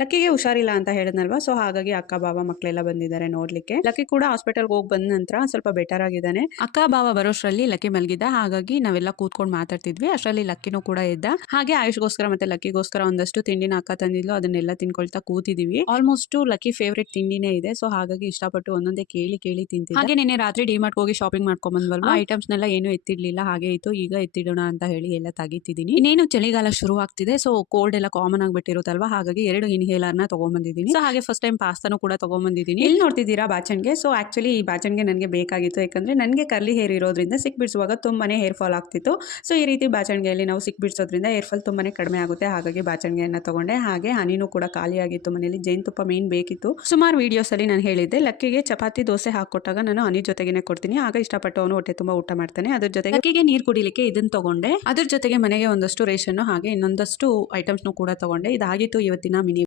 ಲಕ್ಕಿಗೆ ಹುಷಾರಿಲ್ಲ ಅಂತ ಹೇಳಿದ್ನಲ್ವಾ, ಸೊ ಹಾಗಾಗಿ ಅಕ್ಕ ಬಾವ ಮಕ್ಕಳೆಲ್ಲ ಬಂದಿದ್ದಾರೆ ನೋಡ್ಲಿಕ್ಕೆ. ಲಕ್ಕಿ ಕೂಡ ಹಾಸ್ಪಿಟಲ್ಗೆ ಹೋಗಿ ಬಂದ ನಂತರ ಸ್ವಲ್ಪ ಬೆಟರ್ ಆಗಿದ್ದಾನೆ. ಅಕ್ಕ ಬಾವ ಬರೋಷ್ರಲ್ಲಿ ಲಕ್ಕಿ ಮಲಗಿದ್ದ, ಹಾಗಾಗಿ ನಾವೆಲ್ಲ ಕೂತ್ಕೊಂಡು ಮಾತಾಡ್ತಿದ್ವಿ. ಅಷ್ಟರಲ್ಲಿ ಲಕ್ಕಿನೂ ಕೂಡ ಇದ್ದ. ಹಾಗೆ ಆಯುಷ್ಗೋಸ್ಕರ ಮತ್ತೆ ಲಕ್ಕಿಗೋಸ್ಕರ ಒಂದಷ್ಟು ತಿಂಡಿನ ಅಕ್ಕ ತಂದಿದ್ಲು, ಅದನ್ನೆಲ್ಲ ತಿನ್ಕೊಳ್ತಾ ಕೂತಿದೀವಿ. ಆಲ್ಮೋಸ್ಟ್ ಲಕ್ಕಿ ಫೇವ್ರೇಟ್ ತಿಂಡಿನೇ ಇದೆ, ಸೊ ಹಾಗಾಗಿ ಇಷ್ಟಪಟ್ಟು ಒಂದೊಂದೇ ಕೇಳಿ ತಿಂತಿದ್ದೆ. ಹಾಗೆ ನಿನ್ನೆ ರಾತ್ರಿ ಡಿಮಾರ್ಟ್ ಹೋಗಿ ಶಾಪಿಂಗ್ ಮಾಡ್ಕೊಂಡ್ ಬಂದ್ವಲ್ವಾ, ಐಟಮ್ಸ್ ನೆಲ್ಲ ಏನು ಎತ್ತಿಡ್ಲಿಲ್ಲ, ಹಾಗೆ ಇತ್ತು. ಈಗ ಎತ್ತಿಡೋಣ ಅಂತ ಹೇಳಿ ಎಲ್ಲ ತೆಗಿತಿದೀನಿ. ಇನ್ನೇನು ಚಳಿಗಾಲ ಶುರು ಆಗ್ತಿದೆ, ಸೊ ಕೋಲ್ಡ್ ಎಲ್ಲ ಕಾಮನ್ ಆಗ್ಬಿಟ್ಟಿರುತ್ತಲ್ವಾ, ಹಾಗಾಗಿ 2 ಇನ್ಹೇಲರ್ ನ ತಗೊಂಡ್ಬಂದಿದ್ದೀನಿ. ಸೊ ಹಾಗೆ ಫಸ್ಟ್ ಟೈಮ್ ಪಾಸ್ತಾನು ಕೂಡ ತಗೊಂಡ್ಬಂದಿದ್ದೀನಿ. ಇಲ್ಲಿ ನೋಡ್ತಿದ್ದೀರಾ ಬಾಚನ್ಗೆ. ಸೊ ಆಕ್ಚುಲಿ ಈ ಬಾಚನ್ಗೆ ನನಗೆ ಬೇಕಾಗಿತ್ತು, ಯಾಕಂದ್ರೆ ನನಗೆ ಕರ್ಲಿ ಹೇರ್ ಇರೋದ್ರಿಂದ ಸಿಕ್ ಬಿಡಿಸುವಾಗ ತುಂಬಾನೇ ಹೇರ್ ಫಾಲ್ ಆಗ್ತಿತ್ತು. ಸೊ ಈ ರೀತಿ ಬಾಚನ್ಗೆಯಲ್ಲಿ ನಾವು ಸಿಕ್ ಬಿಡಿಸೋದ್ರಿಂದ ಹೇರ್ ಫಾಲ್ ತುಂಬಾನೇ ಕಡಿಮೆ ಆಗುತ್ತೆ, ಹಾಗಾಗಿ ಬಾಚನ್ಗೆಯನ್ನ ತಗೊಂಡೆ. ಹಾಗೆ ಹನಿನೂ ಕೂಡ ಖಾಲಿ ಆಗಿತ್ತು ಮನೇಲಿ, ಜೇನುತುಪ್ಪ ಮೇನ್ ಬೇಕಿತ್ತು. ಸುಮಾರು ವಿಡಿಯೋಸ್ ಅಲ್ಲಿ ನಾನು ಹೇಳಿದ್ದೆ ಲಕ್ಕಿಗೆ ಚಪಾತಿ ದೋಸೆ ಹಾಕೊಟ್ಟಾಗ ನಾನು ಹನಿ ಜೊತೆಗೇನೆ ಕೊಡ್ತೀನಿ, ಆಗ ಇಷ್ಟಪಟ್ಟು ಅವನು ಹೊಟ್ಟೆ ತುಂಬಾ ಊಟ ಮಾಡ್ತಾನೆ. ಅದ್ರ ಜೊತೆಗೆ ಲಕ್ಕಿಗೆ ನೀರು ಕುಡಿಲಿಕ್ಕೆ ಇದನ್ನ ತಗೊಂಡೆ. ಅದ್ರ ಜೊತೆಗೆ ಮನೆಗೆ ಒಂದಷ್ಟು ರೇಷನ್ ಹಾಗೆ ಇನ್ನೊಂದಷ್ಟು ಐಟಮ್ಸ್ ಕೂಡ ತಗೊಂಡೆ. ಇದಾಗಿತ್ತು ಇವತ್ತಿನ ಮಿನಿ